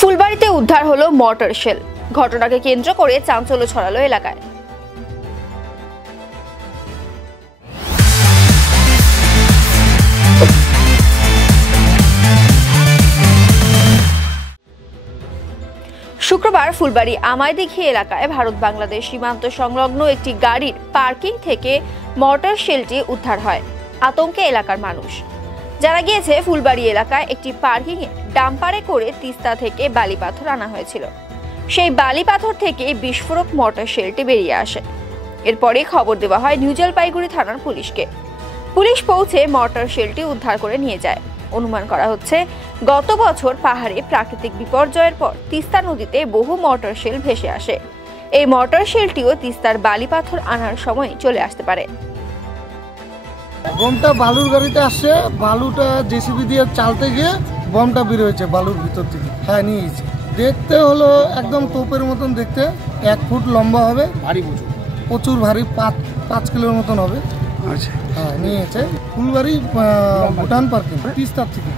ফুলবাড়িতে উদ্ধার হলো mortar shell. ঘটনাকে কেন্দ্র করে চাঞ্চল্য ছড়ালো এলাকায়। শুক্রবার ফুলবাড়ি আমাইদিঘি এলাকায় ভারত বাংলাদেশ সীমান্ত সংলগ্ন একটি গাড়ির পার্কিং থেকে মর্টার শেলটি উদ্ধার হয়। আতঙ্কে এলাকার মানুষ। জানা গিয়েছে, ফুলবাড়ি এলাকায় একটি পার্কিংয়ে ডাম্পারে করে তিস্তা থেকে বালি পাথর আনা হয়েছিল। সেই বালি পাথর থেকে বিস্ফোরক মর্টার শেলটি বেরিয়ে আসে। এরপরে খবর দেওয়া হয় নিউ জলপাইগুড়ি থানার পুলিশকে। পুলিশ পৌঁছে মর্টার শেলটি উদ্ধার করে নিয়ে যায়। অনুমান করা হচ্ছে, গত বছর পাহাড়ে প্রাকৃতিক বিপর্যয়ের পর তিস্তা নদীতে বহু মর্টার শেল ভেসে আসে। এই মর্টার শেলটিও তিস্তার বালি পাথর আনার সময় চলে আসতে পারে। বমটা বালুর গাড়িতে আসছে, বালুটা জেসিবি দিয়ে চালতে গিয়ে বমটা বের হয়েছে বালুর ভিতর থেকে। হ্যাঁ, নিয়েছে। দেখতে হলো একদম তোপের মতন দেখতে, 1 ফুট লম্বা হবে, ভারী প্রচুর ভারী, 5 কিলোর মতন হবে। আচ্ছা, হ্যাঁ নিয়েছে। ফুলবাড়ি ভুটান পার্কিং, তিস্তার থেকে।